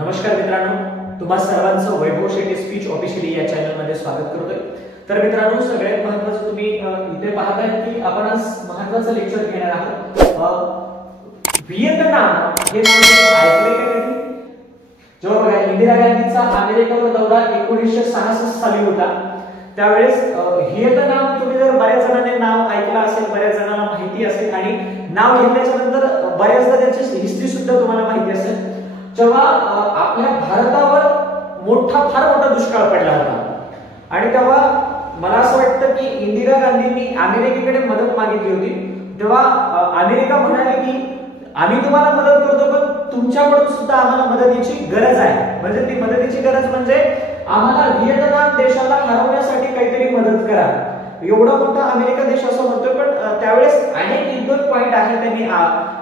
नमस्कार मित्रांनो, तुम्हा सर्वांचं वैभव शेट्टी स्पीच ऑफिशियली या चॅनल मध्ये स्वागत करतोय। तर मित्रांनो, सगळ्यात महत्त्वाचं तुम्ही इथे पाहताय की आपण आज महत्त्वाचं लेक्चर घेणार आहोत। व्हिएतनाम हे नाव ऐकले का कधी? जेव्हा बघा इंदिरा गांधीचा अमेरिकेवर दौरा 1966 साली होता, त्यावेळेस व्हिएतनाम तुम्ही जर बऱ्याच जणांनी नाव ऐकलं असेल, बऱ्याच जणांना माहिती असेल आणि नाव घेतल्याच्या नंतर बऱ्याचदा त्याची हिस्ट्री सुद्धा तुम्हाला माहिती असेल। जेव्हा आपल्या भारतावर फार मोठा दुष्काळ पडला होता आणि तेव्हा मला असं वाटतं की इंदिरा गांधींनी अमेरिकेकडे मदत मागितली होती, तेव्हा अमेरिका म्हणाले की आम्ही तुम्हाला मदत करतो, पण तुमच्याकडून सुद्धा आम्हाला मदतीची गरज आहे। म्हणजे ती मदतीची गरज म्हणजे आम्हाला व्हिएतनाम देशाला हरवण्यासाठी काहीतरी मदत करा, एवढा मोठा अमेरिका देश असं म्हणतोय। पण त्यावेळेस अनेक एक दोन पॉइंट आहेत, त्यांनी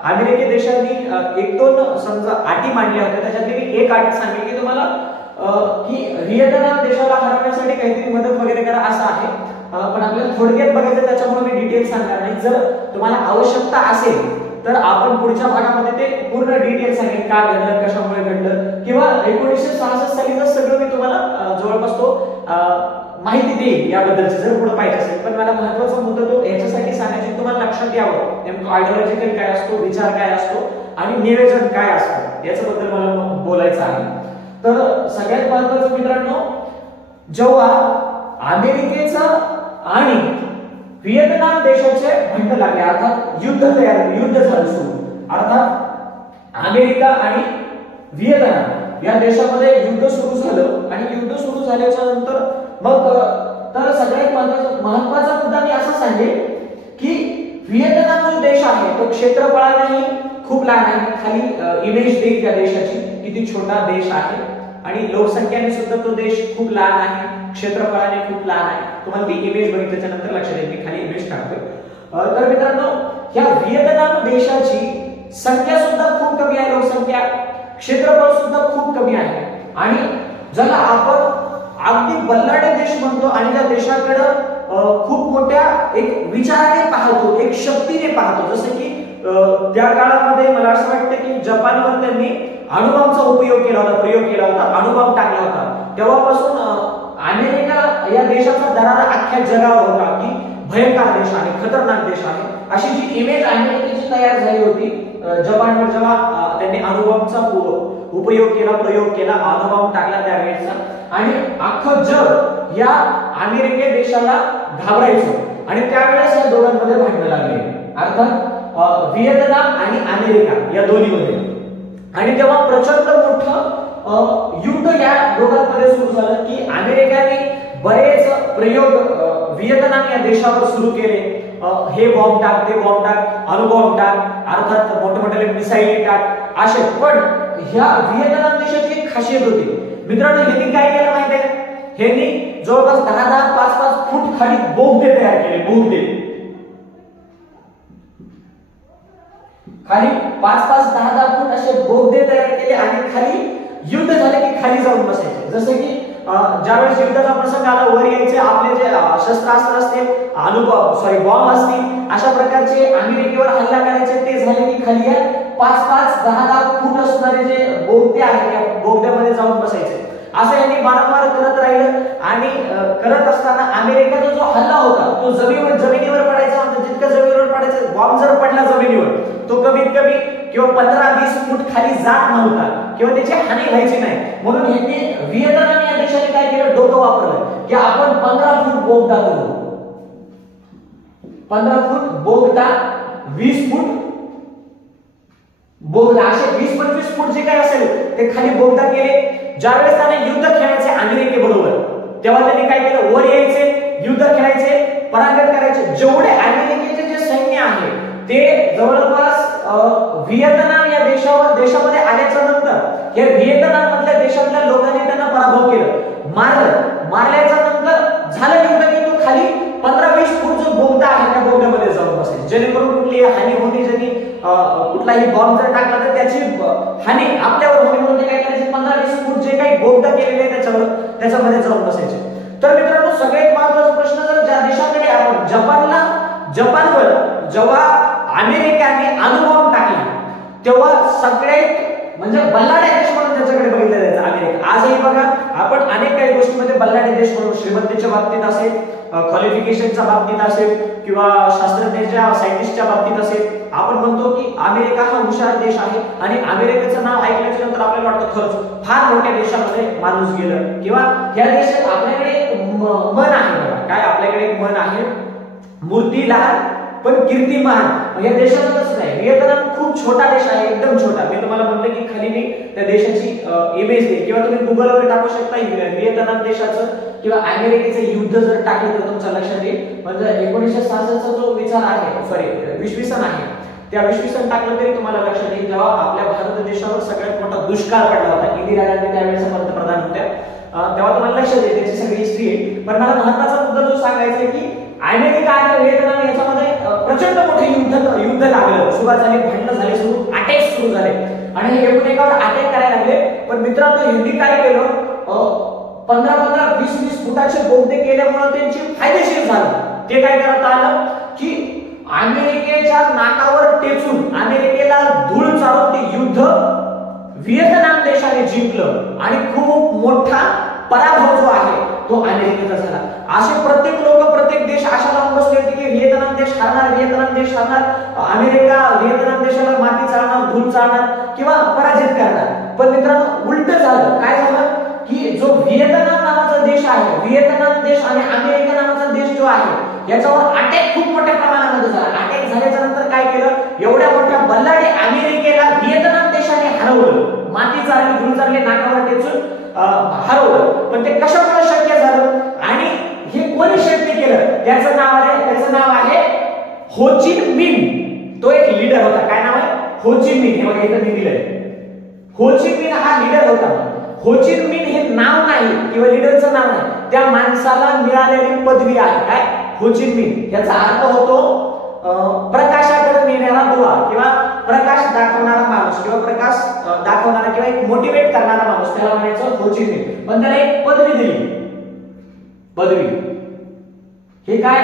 अमेरिके देशांनी एक दोन समजा अटी मांडल्या होत्या, त्याच्यातली मी एक अट सांगेल की तुम्हाला की व्हिएतनाम देशाला हरवण्यासाठी काहीतरी मदत वगैरे करा असं आहे। पण आपल्याला थोडक्यात बघायचं, त्याच्यामुळे मी डिटेल सांगणार नाही। जर तुम्हाला आवश्यकता असेल तर आपण पुढच्या भागामध्ये ते पूर्ण डिटेल सांगेल, का घडलं, कशामुळे घडलं, किंवा 1966 सालीचं सगळं मी तुम्हाला जवळपास तो माहिती देईल याबद्दलची, जर पुढे पाहिजे असेल। पण मला महत्त्वाचा मुद्दा तो याच्यासाठी सांगायचे तुम्हाला लक्षात यावं, नेमकं आयडियोलॉजिकल काय असतो, विचार काय असतो आणि नियोजन काय असतं याच्याबद्दल मला बोलायचं आहे। तर सगळ्यात महत्त्वाचं मित्रांनो, जेव्हा अमेरिकेचं आणि व्हिएतनाम देशाचे भांडण लागले, अर्थात युद्ध झालं सुरू, अर्थात अमेरिका आणि व्हिएतनाम या देशामध्ये युद्ध सुरू झालं आणि युद्ध सुरू झाल्याच्या नंतर मग तर सगळ्यात महत्त्वाचा मुद्दा मी असं सांगेल की व्हिएतनाम जो देश आहे तो क्षेत्रफळानेही खूप लहान आहे। खाली इमेज देईल त्या देशाची, किती छोटा देश आहे आणि लोकसंख्येने सुद्धा तो देश खूप लहान आहे, क्षेत्रफळाने खूप लहान आहे। तुम्हाला ती इमेज बघितल्याच्या नंतर लक्षात येईल, मी खाली इमेज टाकतोय। तर मित्रांनो, या व्हिएतनाम देशाची संख्या सुद्धा खूप कमी आहे, लोकसंख्या, क्षेत्रफळ सुद्धा खूप कमी आहे आणि ज्याला आपण अगदी बल्लाढ्य देश म्हणतो आणि त्या देशाकडे खूप मोठ्या एक विचाराने पाहतो, एक शक्तीने पाहतो। जसं की त्या काळामध्ये मला असं वाटतं की जपानवर त्यांनी अणुबॉम्बचा प्रयोग केला होता, अणुबॉम्ब टाकला होता। तेव्हापासून अमेरिका या देशाचा दरारा अख्ख्या जगावर होता की भयंकर देश आहे, खतरनाक देश आहे, अशी जी इमेज अमेरिकेची तयार झाली होती जपानवर जेव्हा त्यांनी अणुबॉम्बचा प्रयोग केला, अणुबॉम्ब टाकला त्यावेळेचा, आणि अख्खं जग या अमेरिके देशाला घाबरायचं आणि त्यावेळेस या दोघांमध्ये भांडण लागले, अर्थात व्हिएतनाम आणि अमेरिका या दोन्हीमध्ये। आणि तेव्हा प्रचंड मोठं युद्ध या दोघांमध्ये सुरू झालं की अमेरिकेने बरेच प्रयोग व्हिएतनाम या देशावर सुरू केले, हे बॉम्ब टाक, ते बॉम्ब टाक, अणुबॉम्ब टाक, अर्थात मोठे मिसाईल टाक असे। पण ह्या व्हिएतनाम देशाची एक खासियत होती मित्रांनो, यांनी काय केलं माहिती आहे, यांनी जवळपास 10-10, 5-5 फूट खाली बोगदे तयार केले, बोगदे खाली 5-5, 10-10 फूट असे बोगदे तयार केले आणि खाली युद्ध झाले की खाली जाऊन बसायचे। जसं की ज्यावेळेस युद्धाचा प्रसंग आला, वर यायचे, आपले जे शस्त्रास्त्र असतील, बॉम्ब असतील, अशा प्रकारचे अमेरिकेवर हल्ला करायचे, ते झाले की खाली 5-5, 10-10 फूट असणारे जे बोगदे आहेत त्या बोगद्यामध्ये जाऊन बसायचे। असं यांनी वारंवार करत राहिलं आणि करत असताना अमेरिकेचा जो हल्ला होता तो जमिनीवर पडायचा होता। जितकं जमिनीवर पडायचं, बॉम्ब जर पडला जमिनीवर तो कमीत कमी किंवा 15-20 फूट खाली जात नव्हता किंवा त्याची हानी व्हायची नाही। म्हणून यांनी व्हिएतनाम या देशाने काय केलं, डोकं वापरलं की आपण 15 फूट बोगदा करू, 15 फूट बोगदा, 20 फूट बोगदा, असे 20-25 फूट जे काय असेल ते खाली बोगदा केले। ज्यावेळेस त्यांना युद्ध खेळायचे अमेरिके बरोबर, तेव्हा त्यांनी काय केलं, वर यायचे, युद्ध खेळायचे, पराभूत करायचे। जेवढे अमेरिकेचे जे सैन्य आहे ते जवळपास व्हिएतनाम या देशामध्ये आल्याच्या नंतर या व्हिएतनाम मधल्या देशातल्या लोकांनी त्यांना पराभव केलं, मारल्याच्या नंतर झालं युद्ध की तो खाली 15-20 फूट जो बोगदा आहे त्या बोगद्यामध्ये जाऊन बसायचे, जेणेकरून कुठली हानी होती, ज्यांनी कुठलाही बॉम्ब जर टाकला तर त्याची हानी आपल्यावर होणे म्हणून ते काय करायचे, 15-20 फूट जे काही बोगदा केलेले आहे त्याच्यामध्ये जाऊन बसायचे। तर मित्रांनो, सगळ्यात महत्त्वाचा प्रश्न, जर ज्या देशाकडे आपण जपानवर जेव्हा अमेरिकेने अणुबॉम्ब टाकला तेव्हा सगळ्यात म्हणजे बल्लाढ्य देश म्हणून त्याच्याकडे बघितलं जायचं अमेरिका. आजही बघा आपण अनेक काही गोष्टींमध्ये बल्लाढ्य देश म्हणून, श्रीमंतीच्या बाबतीत असेल, क्वालिफिकेशनच्या बाबतीत असेल किंवा शास्त्रज्ञांच्या सायंटिस्टच्या बाबतीत असेल, आपण म्हणतो की अमेरिका हा हुशार देश आहे आणि अमेरिकेचं नाव ऐकल्याच्या नंतर आपल्याला वाटतं खरंच फार मोठ्या देशामध्ये माणूस गेलं, किंवा ह्या देशात आपल्याकडे एक मन आहे बघा. काय आपल्याकडे एक मन आहे, मूर्ती लहान पण कीर्ती महान. या देशाचं कसं नाही, व्हिएतनाम खूप छोटा देश आहे, एकदम छोटा. मी तुम्हाला म्हटलं की खाली मी त्या देशाची इमेज देईन किंवा तुम्ही गुगलवर टाकू शकता व्हिएतनाम देशाचं किंवा अमेरिकेचं युद्ध जर टाकलं तर तुमच्या लक्षात येईल. म्हणजे 1966चा जो विचार आहे, सॉरी 20 सन आहे, त्या 20 सन टाकलं तरी तुम्हाला लक्षात येईल जेव्हा आपल्या भारत देशावर सगळ्यात मोठा दुष्काळ पडला होता. इंदिरा गांधी त्यावेळेस पंतप्रधान होत्या, तेव्हा तुम्हाला लक्षात येईल, त्याची सगळी हिस्ट्री आहे. पण मला महत्त्वाचा मुद्दा जो सांगायचा आहे की अमेरिका आणि व्हिएतनाम याच्यामध्ये प्रचंड मोठे युद्ध लागलं, सुरुवात झाली, भांडणं झाली, अटॅक सुरू झाले आणि हे एकमेकांवर अटॅक करायला लागले. पण मित्रांनो यांनी काय केलं, 15-20 फुटाचे बोगदे केल्यामुळे त्यांची फायदेशीर झालं. ते काय करत आलं की अमेरिकेच्या नाकावर टेचून अमेरिकेला धूळ चालून ते युद्ध व्हिएतनाम देशाने जिंकलं आणि खूप मोठा पराभव जो आहे तो अमेरिकेचा झाला. असे प्रत्येक लोक, प्रत्येक देश अशा लावून बसले होते की व्हिएतनाम देश हारणार, व्हिएतनाम देश हारणार, अमेरिका व्हिएतनाम देशाला माती चालणार, धूळ चालणार किंवा पराजित करणार. पण मित्रांनो उलट झालं. काय झालं की जो व्हिएतनाम नावाचा देश आहे, व्हिएतनाम देश आणि अमेरिका नावाचा देश जो आहे याच्यावर अटॅक खूप मोठ्या प्रमाणामध्ये झाला. अटॅक झाल्याच्या नंतर काय केलं, एवढ्या मोठ्या बल्लाढ्य अमेरिकेला व्हिएतनाम देशाने हरवलं, माती चालली, धूळ चालली, नाकावर टेचून हरवलं. पण ते कशामुळे शक्य झालं आणि हे कोणी शक्य केलं, त्याचं नाव आहे हो ची मिन. तो एक लीडर होता. काय नाव आहे, हो ची मिन. हे बघा इथं मी दिलंय, हो ची मिन हा लीडर होता. हो ची मिन हे नाव नाही किंवा लीडरचं नाव नाही, त्या माणसाला मिळालेली पदवी आहे. काय, हो ची मिन. याचा अर्थ होतो प्रकाशाकडे नेणारा दुवा किंवा प्रकाश दाखवणारा माणूस किंवा प्रकाश दाखवणारा किंवा एक मोटिवेट करणारा माणूस, त्याला म्हणायचं हो ची मिन. पण त्याला एक पदवी दिली, पदवी. हे काय,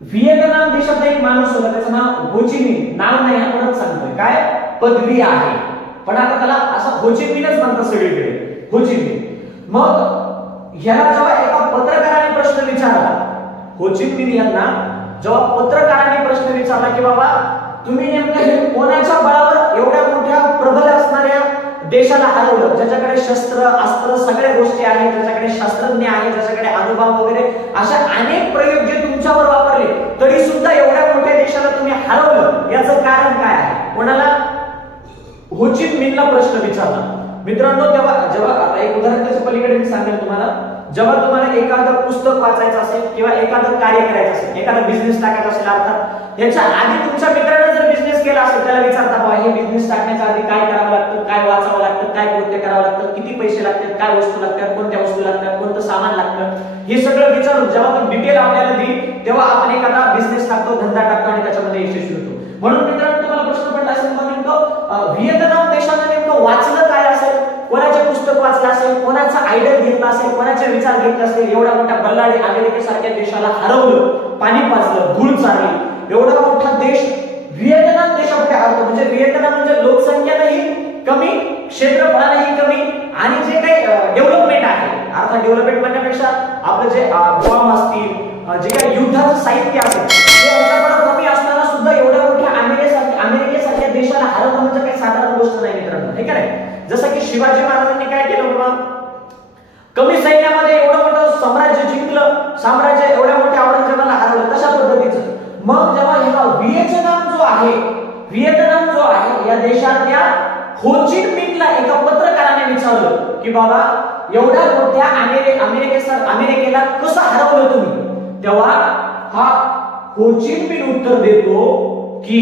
व्हिएतनाम देशातला एक माणूस होता, त्याचं नाव हो ची मिन. नाव नाही, परत सांगतोय, काय पदवी आहे, पण आता त्याला असं हो ची मिनच म्हणतात सगळीकडे, हो ची मिन. मग ह्याला जेव्हा एका पत्रकाराने प्रश्न विचारला, हो ची मिन यांना जेव्हा पत्रकाराने प्रश्न विचारला की बाबा तुम्ही नेमकं हे कोणाच्या बळावर एवढ्या मोठ्या प्रबल असणाऱ्या देशाला हरवलं, ज्याच्याकडे शस्त्र अस्त्र सगळ्या गोष्टी आहेत, ज्याच्याकडे शास्त्रज्ञ आहेत, ज्याच्याकडे अनुभव वगैरे अशा अनेक प्रयोग जे तुमच्यावर वापरले तरी सुद्धा एवढ्या मोठ्या देशाला तुम्ही हरवलं, याचं कारण काय आहे? कोणाला? हो ची मिनला प्रश्न विचारला. मित्रांनो जेव्हा आता एक उदाहरण त्याच्या पलीकडे मी सांगेन तुम्हाला, जेव्हा तुम्हाला एखादं पुस्तक वाचायचं असेल किंवा एखादं कार्य करायचं असेल, एखादा बिझनेस टाकायचा असेल, अर्थात याच्या आधी तुमच्या मित्राने जर बिझनेस केला असेल त्याला विचारता बाबा हे बिझनेस टाकण्याच्या आधी काय करावं लागतं, काय वाचावं लागतं, काय कृत्य करावं लागतं, किती पैसे लागतात, काय वस्तू लागतात, कोणत्या वस्तू लागतात, कोणतं सामान लागतं, हे सगळं विचारून जेव्हा तो डिटेल आपल्याला देईल तेव्हा आपण एखादा बिझनेस टाकतो, धंदा टाकतो आणि त्याच्यामध्ये यशस्वी होतो. म्हणून मित्रांनो तुम्हाला प्रश्न पडला असेल नेमकं व्हिएतनाम देशाने नेमकं वाचलं काय असेल, कोणाचे पुस्तक वाचलं असेल, कोणाचा आयडिया घेतला असेल, कोणाचे विचार घेतले असतील, एवढ्या मोठ्या बल्लाढ्य अमेरिकेसारख्या देशाला हरवलं, पाणी पाजलं, धूळ चालली, एवढा मोठा देश व्हिएतनाम देशापुढे हरतो. म्हणजे व्हिएतनाम म्हणजे लोकसंख्या नाही कमी, क्षेत्रफळानेही कमी आणि जे काही डेव्हलपमेंट आहे, अर्थात डेव्हलपमेंट म्हणण्यापेक्षा आपलं जे बॉम्ब असतील, जे काही युद्धाचं साहित्य असेल ते याच्याकडे कमी असताना सुद्धा एवढ्या मोठ्या अमेरिकेसारख्या देशाला हरवणं म्हणजे काही साधारण गोष्ट नाही मित्रांनो, हे काय. जसं की शिवाजी महाराजांनी काय केलं बाबा, कमी सैन्यामध्ये एवढं मोठं साम्राज्य जिंकलं, साम्राज्य एवढ्या मोठ्या औरंगजेबाला हरवलं, तशा पद्धतीचं. मग जेव्हा ह्या व्हिएतनाम जो आहे या देशातल्या हो ची मिनला एका पत्रकाराने विचारलं की बाबा एवढ्या मोठ्या अमेरिकेला कसं हरवलं तुम्ही, तेव्हा हा हो ची मिन उत्तर देतो की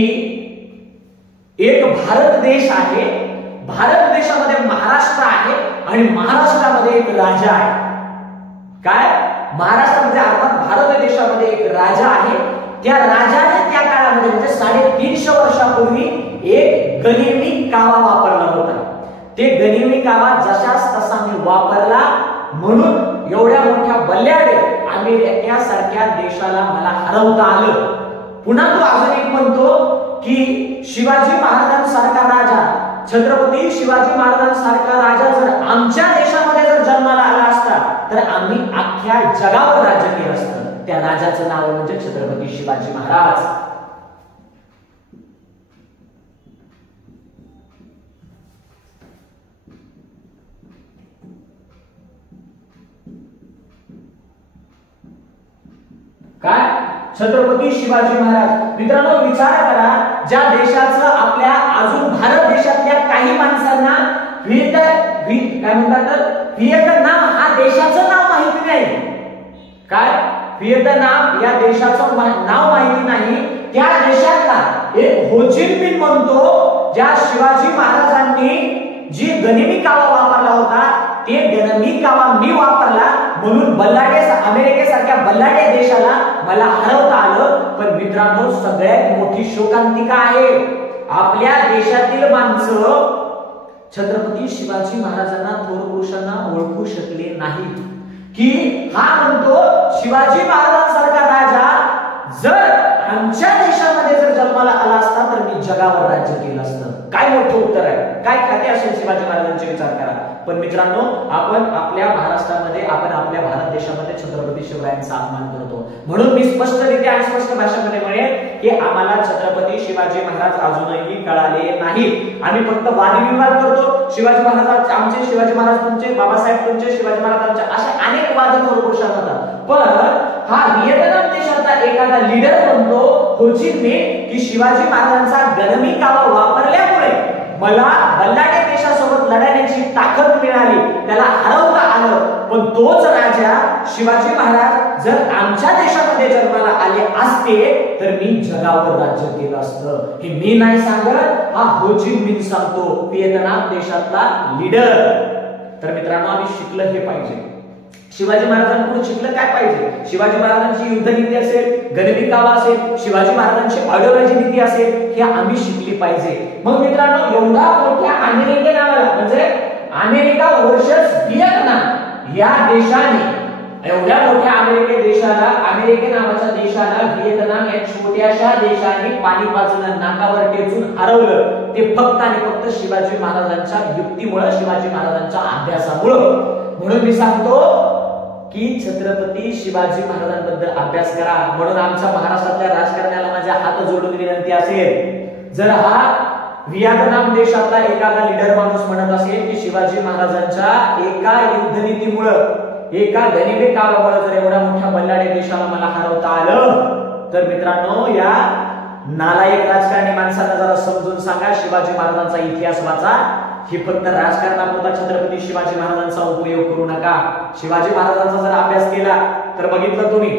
एक भारत देश आहे, भारत देशामध्ये महाराष्ट्र आहे आणि महाराष्ट्रामध्ये एक राजा आहे. काय, महाराष्ट्रामध्ये अर्थात भारत देशामध्ये एक राजा आहे, त्या राजाने त्या काळामध्ये म्हणजे 350 वर्षापूर्वी एक गनिमी कावा वापरला होता. ते गनिमी कावा जशास तसा मी वापरला म्हणून एवढ्या मोठ्या बल्लाढ्य अमेरिकेसारख्या देशाला मला हरवता आलं. पुन्हा तो अजून एक म्हणतो की शिवाजी महाराजांसारखा राजा, छत्रपती शिवाजी महाराजांसारखा राजा जर आमच्या देशामध्ये जर जन्माला आला असता तर आम्ही अख्ख्या जगावर राज्य केलं असतं. त्या राजाचं नाव म्हणजे छत्रपती शिवाजी महाराज. काय? छत्रपती शिवाजी महाराज. मित्रांनो विचार करा, ज्या देशाचं आपल्या अजून भारत देशातल्या काही माणसांना काय म्हणतात व्हिएतनाम हा देशाचं नाव माहिती नाही. काय? व्हिएतनाम या देशाचं नाव माहिती नाही. त्या देशातला एक हो चिन मिन म्हणतो, ज्या शिवाजी महाराजांनी जी गनिमी कावा वापरला होता ते गनिमी कावा मी वापरला म्हणून बल्लाडे अमेरिकेसारख्या बल्लाडे देशाला मला हरवता आलं. पण मित्रांनो सगळ्यात मोठी शोकांतिका आहे, आपल्या देशातील माणसं छत्रपती शिवाजी महाराजांना, थोर पुरुषांना ओळखू शकले नाहीत. की हा म्हणतो शिवाजी महाराजांसारखा राजा जर आमच्या देशामध्ये जर जन्माला आला असता तर मी जगावर राज्य केलं असतं. काय मोठं उत्तर आहे, काय खाते असेल शिवाजी महाराजांचे, विचार करा. पण मित्रांनो आपण आपल्या महाराष्ट्रामध्ये, आपण आपल्या भारत देशामध्ये छत्रपती शिवरायांचा अपमान करतो. म्हणून मी स्पष्टरित्या आणि स्पष्ट भाषेमध्ये म्हणेन की आम्हाला छत्रपती शिवाजी महाराज अजूनही कळाले नाहीत. आम्ही फक्त वादविवाद करतो, शिवाजी महाराज आमचे, शिवाजी महाराज तुमचे, बाबासाहेब तुमचे, शिवाजी महाराज आमचे, असे अनेक वाद पुरुषात होतात. पण हा व्हिएतनाम देशाचा एखादा लीडर म्हणतो हो चिन मिन की शिवाजी महाराजांचा गनिमी कावा वापरल्यामुळे मला बल्लाडे देशासोबत लढण्याची ताकद मिळाली, त्याला हरवता आलं. पण तोच राजा शिवाजी महाराज जर आमच्या देशामध्ये जन्माला आले असते तर मी जगावर राज्य केलं असतं. हे मी नाही सांगत, हा हो चिन मिन सांगतो, व्हिएतनाम देशातला लीडर. तर मित्रांनो आम्ही शिकलं हे पाहिजे. शिवाजी महाराजांकडून शिकलं काय पाहिजे? शिवाजी महाराजांची युद्ध नीती असेल, गनिमी कावा असेल, शिवाजी महाराजांची आयडिओलॉजी नीती असेल, हे आम्ही शिकली पाहिजे. मग मित्रांनो एवढा मोठ्या अमेरिके नावाला म्हणजे अमेरिका वर्सेस व्हिएतनाम या देशाने, एवढ्या मोठ्या अमेरिके नावाच्या देशाला व्हिएतनाम या छोट्याशा देशाने पाणी पाजून नाकावर टेचून हरवलं. ते फक्त आणि फक्त शिवाजी महाराजांच्या युक्तीमुळे, शिवाजी महाराजांच्या अभ्यासामुळे. म्हणून मी सांगतो की छत्रपती शिवाजी महाराजांबद्दल अभ्यास करा. म्हणून आमच्या महाराष्ट्रातल्या राजकारण्याला माझ्या हात जोडून विनंती असेल, जर हा व्हिएतनाम देशातला एखादा लीडर माणूस म्हणत असेल की शिवाजी महाराजांच्या एका युद्धनीतीमुळे, एका गनिमी कावामुळे जर एवढ्या मोठ्या बल्लाडे देशाला मला हरवता आलं, तर मित्रांनो या नालायक राजकारणी माणसांना जरा समजून सांगा, शिवाजी महाराजांचा इतिहास वाचा. हे फक्त राजकारणापुरता छत्रपती शिवाजी महाराजांचा उपयोग करू नका. शिवाजी महाराजांचा जर अभ्यास केला तर बघितलं तुम्ही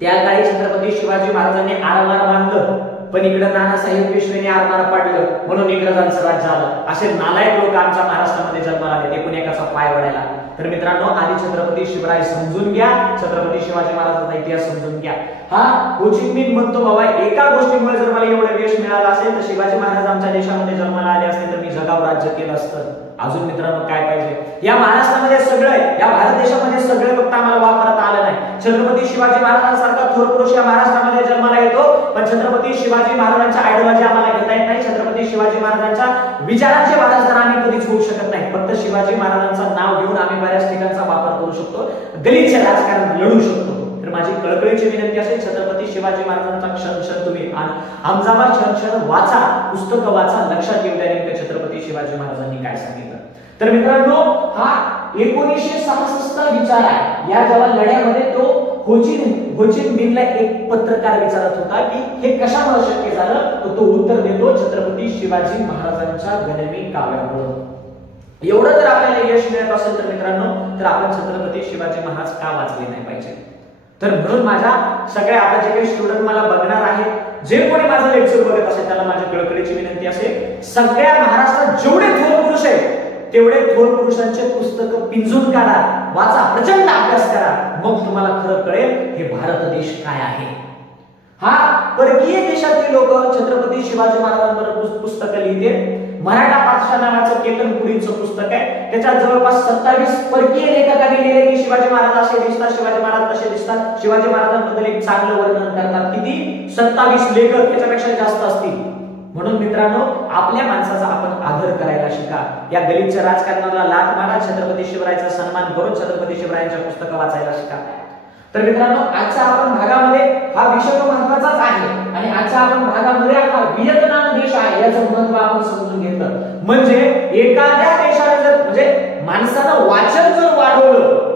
त्या काळी छत्रपती शिवाजी महाराजांनी आरमार बांधलं, पण इकडे नानासाहेब पेशवेने आरमार पाडलं म्हणून इंग्रजांचं राज्य आलं. असे नालायक लोक आमच्या महाराष्ट्रामध्ये जन्माला आले, ते पण एकाचा पाय वडायला. तर मित्रांनो आधी छत्रपती शिवराय समजून घ्या, छत्रपती शिवाजी महाराजांचा इतिहास समजून घ्या. हा हो चिन मिन म्हणतो बाबा एका गोष्टीमुळे जर मला एवढं यश मिळालं असेल तर शिवाजी महाराज आमच्या देशामध्ये जन्माला आले असते तर मी जगावर राज्य केलं असतं. अजून मित्रांनो काय पाहिजे? या महाराष्ट्रामध्ये सगळं, या भारत देशामध्ये सगळं फक्त आम्हाला वापरता आलं नाही. छत्रपती शिवाजी महाराजांसारखा थोर पुरुष या महाराष्ट्रामध्ये जन्माला येतो, पण छत्रपती शिवाजी महाराजांच्या आयडिओलॉजी आम्हाला घेता येत नाही. छत्रपती शिवाजी महाराजांच्या विचारांचे वारसदार आम्ही कधीच होऊ शकत नाही. फक्त शिवाजी महाराजांचं नाव घेऊन आम्ही बऱ्याच ठिकाणचा वापर करू शकतो, गलिच्छ राजकारण लढू शकतो. तर माझी कळकळीची विनंती असेल, छत्रपती शिवाजी महाराजांचा क्षण तुम्ही आमजावा क्षण वाचा, पुस्तकं वाचा, लक्षात येऊ द्या नेमकं छत्रपती शिवाजी महाराजांनी काय सांगितलं. तर मित्रांनो हा 1966 विचार आहे. या जेव्हा लढ्यामध्ये तो हो चिन मिनला एक पत्रकार विचारत होता की हे कशामुळे शक्य झालं, तर तो उत्तर देतो छत्रपती शिवाजी महाराजांच्या गनिमी काव्यामुळे. एवढं जर आपल्याला यश मिळत असेल तर मित्रांनो तर आपण छत्रपती शिवाजी महाराज का वाचले नाही पाहिजे. तर म्हणून माझ्या सगळ्या आता जे काही स्टुडंट मला बघणार आहेत, जे कोणी माझं लेक्चर बघत असेल त्याला माझ्या कळकळीची विनंती असेल, सगळ्या महाराष्ट्रात जेवढे थोर पुरुष आहेत तेवढे थोर पुरुषांचे पुस्तकं पिंजून काढा, वाचा, प्रचंड अभ्यास करा. मग तुम्हाला खरं कळेल हे भारत देश काय आहे. हा परकीय देशातील लोक छत्रपती शिवाजी महाराजांवर पुस्तकं लिहिते. मराठा पाठशा नावाचं केतन पुरीचं पुस्तक आहे, त्याच्यात जवळपास 27 परकीय लेखकांनी लिहिले की शिवाजी महाराज असे दिसतात, शिवाजी महाराज कसे दिसतात, शिवाजी महाराजांबद्दल एक चांगलं वर्णन करतात. किती 27 लेखक त्याच्यापेक्षा जास्त असतील. म्हणून मित्रांनो आपल्या माणसाचा आपण आदर करायला शिका. या गलिच्छ राजकारणाला लाथ मारा, छत्रपती शिवरायांचा सन्मान करून छत्रपती शिवरायांच्या पुस्तकं वाचायला शिका. तर मित्रांनो आजच्या आपण भागामध्ये हा विषय महत्त्वाचाच आहे आणि आजच्या आपण भागामध्ये हा व्हिएतनाम देश आहे याचं महत्त्व आपण समजून घेतलं. म्हणजे एखाद्या देशाने जर म्हणजे माणसानं वाचन जर वाढवलं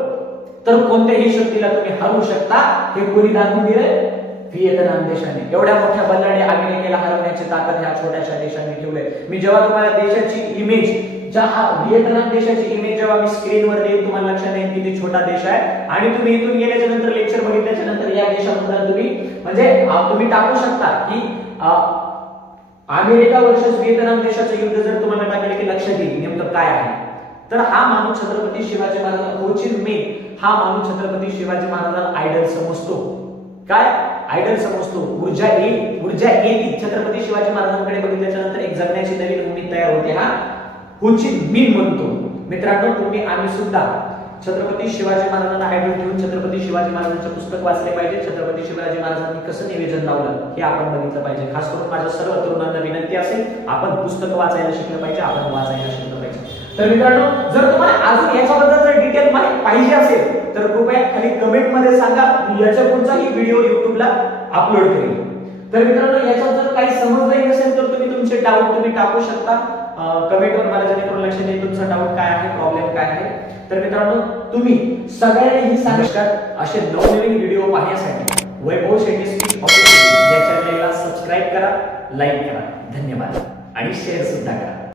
तर कोणत्याही शक्तीला तुम्ही हरवू शकता. हे कोणी दाखवून दिले? व्हिएतनाम देशाने. एवढ्या मोठ्या बल्लाने अमेरिकेला हरवण्याची ताकद ह्या छोट्याशा देशाने ठेवले. मी जेव्हा तुम्हाला देशाची इमेज व्हिएतनाम देशाची इमेज जेव्हा मी स्क्रीनवर देईन तुम्हाला लक्षात येईल की ते छोटा देश आहे आणि तुम्ही इथून गेल्याच्या नंतर लेक्चर बघितल्याच्या नंतर या देशाबद्दल तुम्ही म्हणजे तुम्ही टाकू शकता की अमेरिका वर्सेस व्हिएतनाम देशाचं युद्ध जर तुम्हाला टाकले की लक्षात येईल नेमकं काय आहे. तर हा माणूस छत्रपती शिवाजी महाराज हो ची मिन हा माणूस छत्रपती शिवाजी महाराजांना आयडल समजतो. काय आयडल समजतो? ऊर्जा येईल छत्रपती शिवाजी महाराजांकडे बघितल्याच्या नंतर एक जगण्याची नवीन उमेद तयार होते. हा हो ची मिन म्हणतो. मित्रांनो तुम्ही आम्ही सुद्धा छत्रपती शिवाजी महाराजांना आयडल ठेवून छत्रपती शिवाजी महाराजांचे पुस्तक वाचले पाहिजे. छत्रपती शिवाजी महाराजांनी कसं निवेदन लावलं हे आपण बघितलं पाहिजे. खास करून माझ्या सर्व तरुणांना विनंती असेल आपण पुस्तक वाचायला शिकलं पाहिजे, आपण वाचायला शिकलं पाहिजे. तर मित्रांनो जर तुम्हाला अजून याच्याबद्दल जर डिटेल माहिती पाहिजे असेल तर कृपया खाली कमेंट मध्ये सांगा. मी याच्या पुढचाही व्हिडिओ YouTubeला अपलोड करेन. तर मित्रांनो याच्यात जर काही समजलं नसेल तर तुम्ही तुमचे डाऊट तुम्ही टाकू शकता कमेंटवर. मला जेणेकरून लक्षात येईल तुमचा डाऊट काय आहे, प्रॉब्लेम काय आहे. तर मित्रांनो तुम्ही सगळ्यांनी सांगतात असे नवनवीन व्हिडिओ पाहण्यासाठी वैभव शेट्टी स्पीच ऑफिशियल या चॅनलला सबस्क्राइब करा, लाईक करा. धन्यवाद आणि शेअर सुद्धा करा.